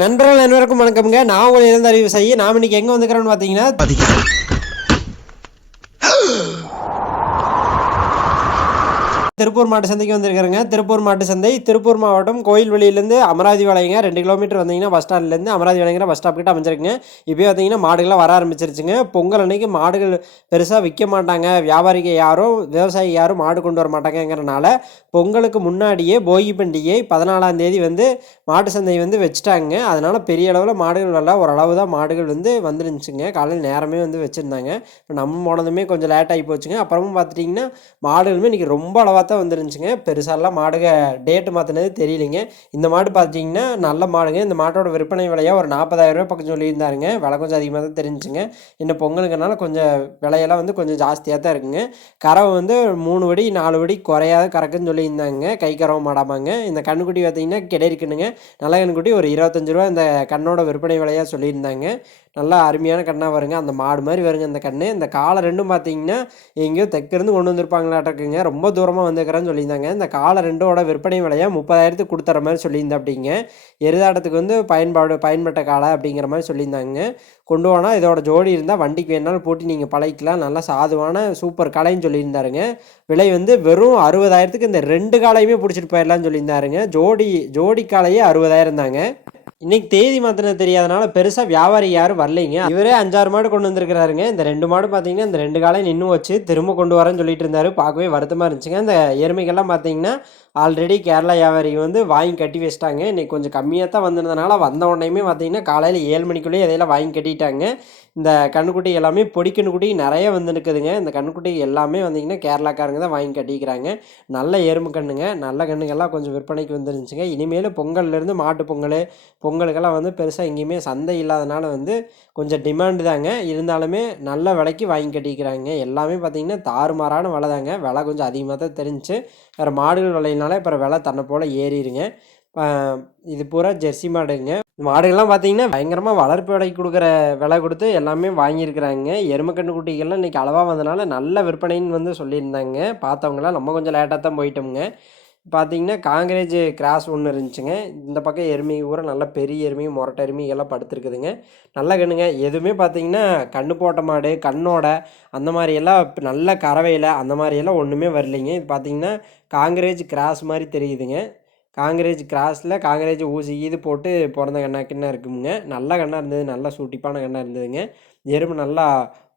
நண்பர்கள் அனைவருக்கும் வணக்கம்ங்க. நான் உங்களை இழந்த அறிவு செய்ய நாம் இன்னைக்கு எங்கே வந்துக்கிறோன்னு பார்த்தீங்கன்னா திருப்பூர் மாட்டு சந்தைக்கு வந்திருக்கிறேங்க. திருப்பூர் மாட்டு சந்தை திருப்பூர் மாவட்டம் கோயில்வெளியிலேருந்து அமராவதி வளையங்க 2 கிலோமீட்டர் வந்தீங்கன்னா பஸ் ஸ்டாண்ட்லேருந்து அமராவதி வளையங்கிற பஸ் ஸ்டாப் கிட்ட அமைஞ்சிருக்குங்க. இப்போ பார்த்தீங்கன்னா மாடுகள்லாம் வர ஆரம்பிச்சிருச்சுங்க. பொங்கல் அன்னைக்கு மாடுகள் பெருசாக விற்க மாட்டாங்க, வியாபாரிக யாரும் விவசாயி யாரும் மாடு கொண்டு வர மாட்டாங்கங்கிறனால பொங்கலுக்கு முன்னாடியே போகி பண்டிகை 14ஆம் தேதி வந்து மாட்டு சந்தை வந்து வச்சுட்டாங்க. அதனால் பெரிய அளவில் மாடுகள் வரல, ஓரளவு தான் மாடுகள் வந்து வந்துருந்துச்சுங்க. காலையில் நேரமே வந்து வச்சுருந்தாங்க. இப்போ நம்ம போனதுமே கொஞ்சம் லேட் ஆகி போச்சுங்க. அப்புறமும் பார்த்துட்டிங்கன்னா மாடுகளுமே இன்றைக்கி ரொம்ப அளவாக தான் வந்துருந்துச்சுங்க. பெருசாலாம் மாடுக டேட்டு மாற்றினது தெரியலைங்க. இந்த மாடு பார்த்தீங்கன்னா நல்ல மாடுங்க. இந்த மாட்டோட விற்பனை விலையாக ஒரு 40,000 ரூபா பக்கம் சொல்லியிருந்தாருங்க. விலை கொஞ்சம் அதிகமாக தான் தெரிஞ்சுங்க. இன்னும் பொங்கலுங்கிறனால கொஞ்சம் விலையெல்லாம் வந்து கொஞ்சம் ஜாஸ்தியாக தான் இருக்குங்க. கறவை வந்து 3 வடி 4 வடி குறையாத கறக்குன்னு சொல்லியிருந்தாங்க. கை கறவை மாடாமாங்க. இந்த கண்ணுக்குட்டி பார்த்தீங்கன்னா கிடைக்குனுங்க. நல்ல கண்ணுக்குட்டி ஒரு 25 ரூபா இந்த கண்ணோட விற்பனை விலையாக சொல்லியிருந்தாங்க. நல்லா அருமையான கண்ணாக வருங்க. அந்த மாடு மாதிரி வருங்க அந்த கண்ணு. இந்த காலை ரெண்டும் பார்த்தீங்கன்னா எங்கேயோ தெற்கிருந்து கொண்டு வந்திருப்பாங்களாட்டிருக்குங்க. ரொம்ப தூரமாக வந்துக்கிறேன்னு சொல்லியிருந்தாங்க. இந்த காலை ரெண்டோட விற்பனை விலையாக 30,000 கொடுத்துற மாதிரி சொல்லியிருந்தா அப்படிங்க. எருதாட்டத்துக்கு வந்து பயன்பட்ட காலை அப்படிங்கிற மாதிரி சொல்லியிருந்தாங்க. கொண்டு போனால் இதோட ஜோடி இருந்தால் வண்டிக்கு வேணாலும் போட்டு நீங்கள் பழகிக்கலாம். நல்லா சாதுவான சூப்பர் காளைன்னு சொல்லியிருந்தாருங்க. விலை வந்து வெறும் 60,000 இந்த 2 காலையுமே பிடிச்சிட்டு போயிடலான்னு சொல்லியிருந்தாருங்க. ஜோடி காலையே 60,000 தாங்க. இன்னைக்கு தேதி மாத்தினது தெரியாதனால பெருசாக வியாபாரி யாரும் வரலைங்க. இவரே 5-6 மாடு கொண்டு வந்திருக்கிறாருங்க. இந்த 2 மாடு பார்த்தீங்கன்னா இந்த 2 காலையும் நின்று வச்சு திரும்ப கொண்டு வரேன்னு சொல்லிட்டு இருந்தாரு. பார்க்கவே வருத்தமாக இருந்துச்சுங்க. இந்த எருமைகள்லாம் பார்த்தீங்கன்னா ஆல்ரெடி கேரளா வியாபாரி வந்து வாங்கி கட்டி வச்சிட்டாங்க. இன்றைக்கி கொஞ்சம் கம்மியாக தான் வந்திருந்தனால வந்த உடனேயுமே பார்த்தீங்கன்னா காலையில் 7 மணிக்குள்ளேயே இதையெல்லாம் வாங்கி கட்டிட்டாங்க. இந்த கண்ணுக்குட்டி எல்லாமே பொடி கண்ணுக்குட்டி நிறைய வந்து நிற்குதுங்க. இந்த கண்ணுக்குட்டி எல்லாமே வந்தீங்கன்னா கேரளாக்காரங்க தான் வாங்கி கட்டிக்கிறாங்க. நல்ல எறும்பு கண்ணுங்க. நல்ல கண்ணுங்கள்லாம் கொஞ்சம் விற்பனைக்கு வந்துருந்துச்சுங்க. இனிமேல் பொங்கல்லேருந்து மாட்டு பொங்கலுக்கெல்லாம் வந்து பெருசாக எங்கேயுமே சந்தை இல்லாதனால வந்து கொஞ்சம் டிமாண்டு தாங்க. இருந்தாலுமே நல்ல விலைக்கு வாங்கி கட்டிக்கிறாங்க. எல்லாமே பார்த்திங்கன்னா தாறுமாறான விலை தாங்க. விலை கொஞ்சம் அதிகமாக தான் தெரிஞ்சிச்சு. வேறு மாடுகள் விலையினால அப்புறம் விலை தன்னை போல் ஏறிடுங்க. இது பூரா ஜெர்சி மாடுங்க. மாடுகள்லாம் பார்த்தீங்கன்னா பயங்கரமாக வளர்ப்பு விலைக்கு கொடுக்குற விலை கொடுத்து எல்லாமே வாங்கியிருக்கிறாங்க. எருமைக்கன்று குட்டிகள்லாம் இன்றைக்கி அளவாக வந்தனால நல்ல விற்பனைன்னு வந்து சொல்லியிருந்தாங்க. பார்த்தவங்களாம் நம்ம கொஞ்சம் லேட்டாக தான் போயிட்டோம்ங்க. பார்த்தீங்கன்னா காங்கிரேஜ் கிராஸ் ஒன்று இருந்துச்சுங்க. இந்த பக்கம் எருமை ஊரை நல்ல பெரிய எருமை மொரட்டை எருமைகள்லாம் படுத்துருக்குதுங்க. நல்ல கண்ணுங்க. எதுவுமே பார்த்தீங்கன்னா கண்ணு போட்ட மாடு கண்ணோட அந்த மாதிரியெல்லாம் நல்ல கறவையில் அந்த மாதிரியெல்லாம் ஒன்றுமே வரலைங்க. இது பார்த்தீங்கன்னா காங்கிரேஜ் கிராஸ் மாதிரி தெரியுதுங்க. காங்கிரேஜ் கிராஸில் காங்கிரேஜ் ஊசி இது போட்டு பிறந்த கண்ணாக்கின்னா இருக்குங்க. நல்ல கண்ணாக இருந்தது. நல்லா சூட்டிப்பான கண்ணாக இருந்ததுங்க. எருமை நல்லா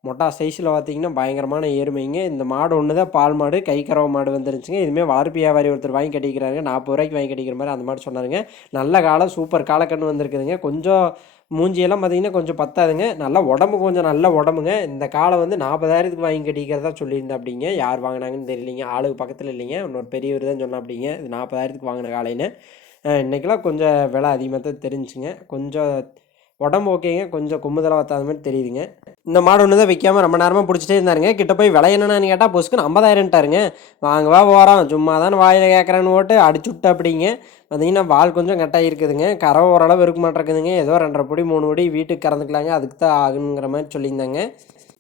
மொட்டா சைஸில் பார்த்தீங்கன்னா பயங்கரமான எருமைங்க. இந்த மாடு ஒன்று தான் பால் மாடு கை கறவை மாடு வந்துருச்சுங்க. இதுமாதிரி வளர்ப்பு வியாபாரி ஒருத்தர் வாங்கி கட்டிக்கிறாங்க. 40 ரூபாய்க்கு வாங்கி கட்டிக்கிற மாதிரி அந்த மாடு சொன்னாருங்க. நல்ல காலம் சூப்பர் காலக்கண்ணு வந்திருக்குதுங்க. கொஞ்சம் மூஞ்சியெல்லாம் பார்த்தீங்கன்னா கொஞ்சம் பத்தாதுங்க. நல்லா உடம்பு கொஞ்சம் நல்ல உடம்புங்க. இந்த காலை வந்து 40,000 வாங்கி கட்டிக்கிறதா சொல்லியிருந்தேன் அப்படிங்க. யார் வாங்கினாங்கன்னு தெரியலிங்க. ஆளுக்கு பக்கத்தில் இல்லைங்க. இன்னொரு பெரியவர் தான் சொன்னால் அப்படிங்க இது 40,000 வாங்கின காலைன்னு. இன்றைக்கெல்லாம் கொஞ்சம் விலை அதிகமாக தான் தெரிஞ்சுங்க. கொஞ்சம் உடம்பு ஓகேங்க. கொஞ்சம் கும்புதலாக வத்தாத மாதிரி தெரியுதுங்க. இந்த மாடு ஒன்று தான் விற்காமல் ரொம்ப நேரமாக பிடிச்சிட்டே இருந்தாருங்க. கிட்ட போய் விலை என்னென்னு கேட்டால் பொசுக்குன்னு 50,000ன்ட்டாருங்க. வாங்கவா போகிறோம் சும்மா தான் வாயில் கேட்குறான்னு ஓட்டு அடிச்சு விட்டு அப்படிங்க. பார்த்தீங்கன்னா வால் கொஞ்சம் கட்டாகி இருக்குதுங்க. கறவை ஓரளவு இருக்க மாட்டேருக்குதுங்க. ஏதோ 2.5 படி 3 படி வீட்டுக்கு கறந்துக்கலாங்க. அதுக்கு தான் ஆகணுங்கிற மாதிரி சொல்லியிருந்தாங்க.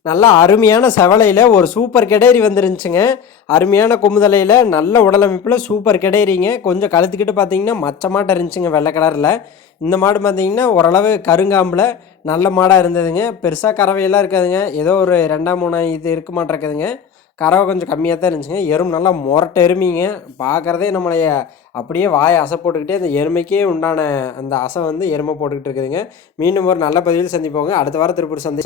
நல்லா அருமையான செவலையில் ஒரு சூப்பர் கெடேரி வந்துருந்துச்சுங்க. அருமையான கொம்புதலையில் நல்ல உடலமைப்பில் சூப்பர் கெடேரிங்க. கொஞ்சம் கழுத்துக்கிட்டு பார்த்தீங்கன்னா மச்சமாட்டம் இருந்துச்சுங்க வெள்ளை கலரில். இந்த மாடு பார்த்தீங்கன்னா ஓரளவு கருங்காம்பில் நல்ல மாடாக இருந்ததுங்க. பெருசாக கறவையெல்லாம் இருக்காதுங்க. ஏதோ ஒரு 2-3 இது இருக்க மாட்டேருக்குதுங்க. கறவை கொஞ்சம் கம்மியாக தான் இருந்துச்சுங்க. எறும்பு நல்லா மொரட்டை எருமைங்க. பார்க்குறதே நம்மளைய அப்படியே வாயை அசை போட்டுக்கிட்டே அந்த எருமைக்கே உண்டான அந்த அசை வந்து எருமை போட்டுக்கிட்டு இருக்குதுங்க. மீண்டும் ஒரு நல்ல பதிவில் சந்திப்போங்க. அடுத்த வாரம் திருப்பூர் சந்தை